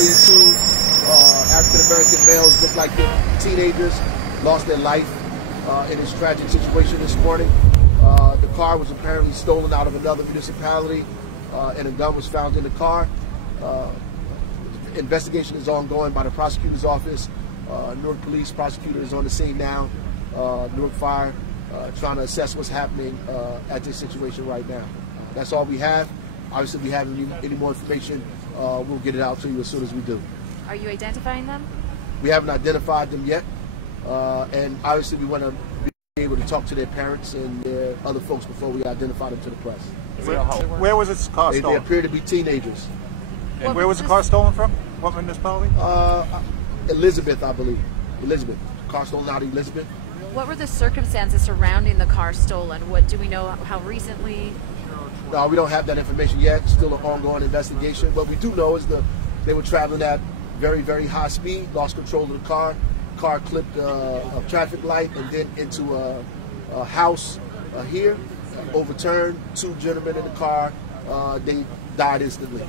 Unfortunately, two African-American males look like they're teenagers lost their life in this tragic situation this morning. The car was apparently stolen out of another municipality, and a gun was found in the car. Investigation is ongoing by the prosecutor's office. Newark Police prosecutor is on the scene now. Newark Fire trying to assess what's happening at this situation right now. That's all we have. Obviously, if we have any more information, we'll get it out to you as soon as we do. Are you identifying them? We haven't identified them yet, and obviously we want to be able to talk to their parents and their other folks before we identify them to the press. Where was this car stolen? They appear to be teenagers. And where was the car stolen from? What municipality? Elizabeth, I believe. Elizabeth. Car stolen out of Elizabeth. What were the circumstances surrounding the car stolen? What do we know? How recently? No, we don't have that information yet. Still an ongoing investigation. What we do know is they were traveling at very, very high speed, lost control of the car. Car clipped a traffic light and then into a house here, overturned. Two gentlemen in the car. They died instantly.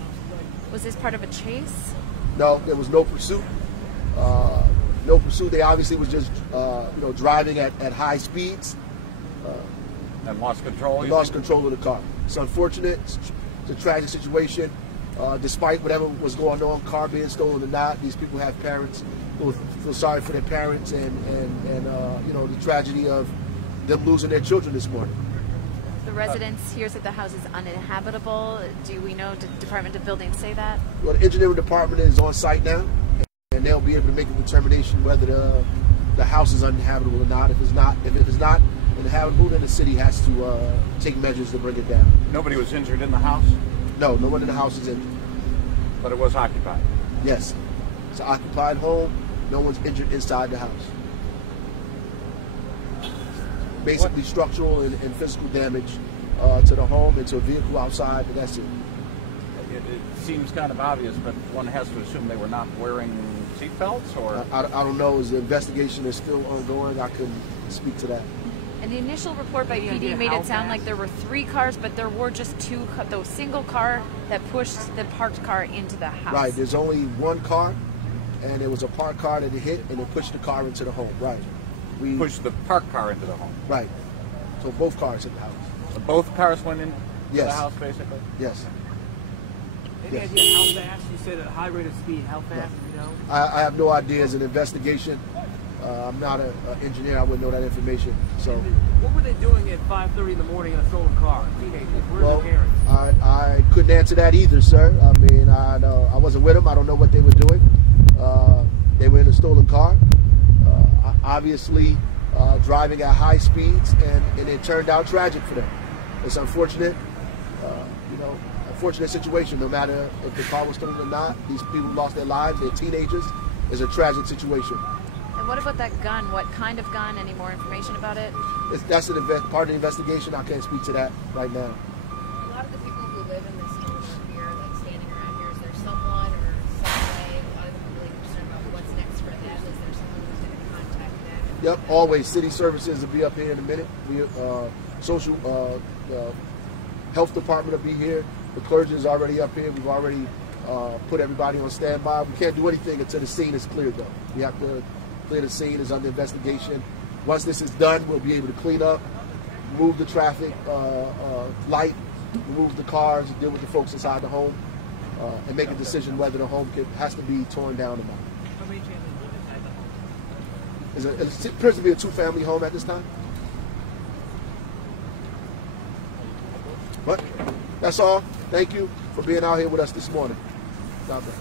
Was this part of a chase? No, there was no pursuit. No pursuit. They obviously was just driving at high speeds. And lost control? Lost control of the car. It's unfortunate. It's a tragic situation. Despite whatever was going on, car being stolen or not, these people have parents who feel sorry for their parents and the tragedy of them losing their children this morning. The residents here said the house is uninhabitable. Do we know, did the Department of Buildings say that? Well, the engineering department is on site now, and they'll be able to make a determination whether the house is uninhabitable or not. If it's not inhabitable, then the city has to take measures to bring it down. Nobody was injured in the house? No, no one in the house is injured. But it was occupied? Yes. It's an occupied home. No one's injured inside the house. Basically structural and physical damage to the home and to a vehicle outside, but that's it. It seems kind of obvious, but one has to assume they were not wearing seatbelts, or? I don't know. As the investigation is still ongoing, I couldn't speak to that. And the initial report by PD made it sound like there were 3 cars, but there were just 2, the single car that pushed the parked car into the house. Right, there's only one car, and it was a parked car that it hit, and it pushed the car into the home, right. We pushed the parked car into the home? Right, so both cars in the house. So both cars went into yes. the house, basically? Yes. Any idea how fast? You said at a high rate of speed, how fast, you know? I have no idea. It's an investigation. I'm not an engineer. I wouldn't know that information. So, what were they doing at 5:30 in the morning in a stolen car? Teenagers. Where are their parents? I couldn't answer that either, sir. I mean, I wasn't with them. I don't know what they were doing. They were in a stolen car, obviously driving at high speeds, and it turned out tragic for them. It's unfortunate, unfortunate situation. No matter if the car was stolen or not, these people lost their lives. They're teenagers. It's a tragic situation. And what about that gun? What kind of gun? Any more information about it? That's part of the investigation. I can't speak to that right now. A lot of the people who live in this home here, like standing around here, is there someone or some way? A lot of them are really concerned about what's next for them. Is there someone who's going to contact them? Yep, always. City services will be up here in a minute. Social health department will be here. The clergy is already up here. We've already put everybody on standby. We can't do anything until the scene is cleared, though. We have to clear the scene. Is under investigation. Once this is done, we'll be able to clean up, remove the traffic light, remove the cars, deal with the folks inside the home, and make a decision whether the home has to be torn down or not. How many families live inside the home? It appears to be a 2-family home at this time. But that's all. Thank you for being out here with us this morning. God bless.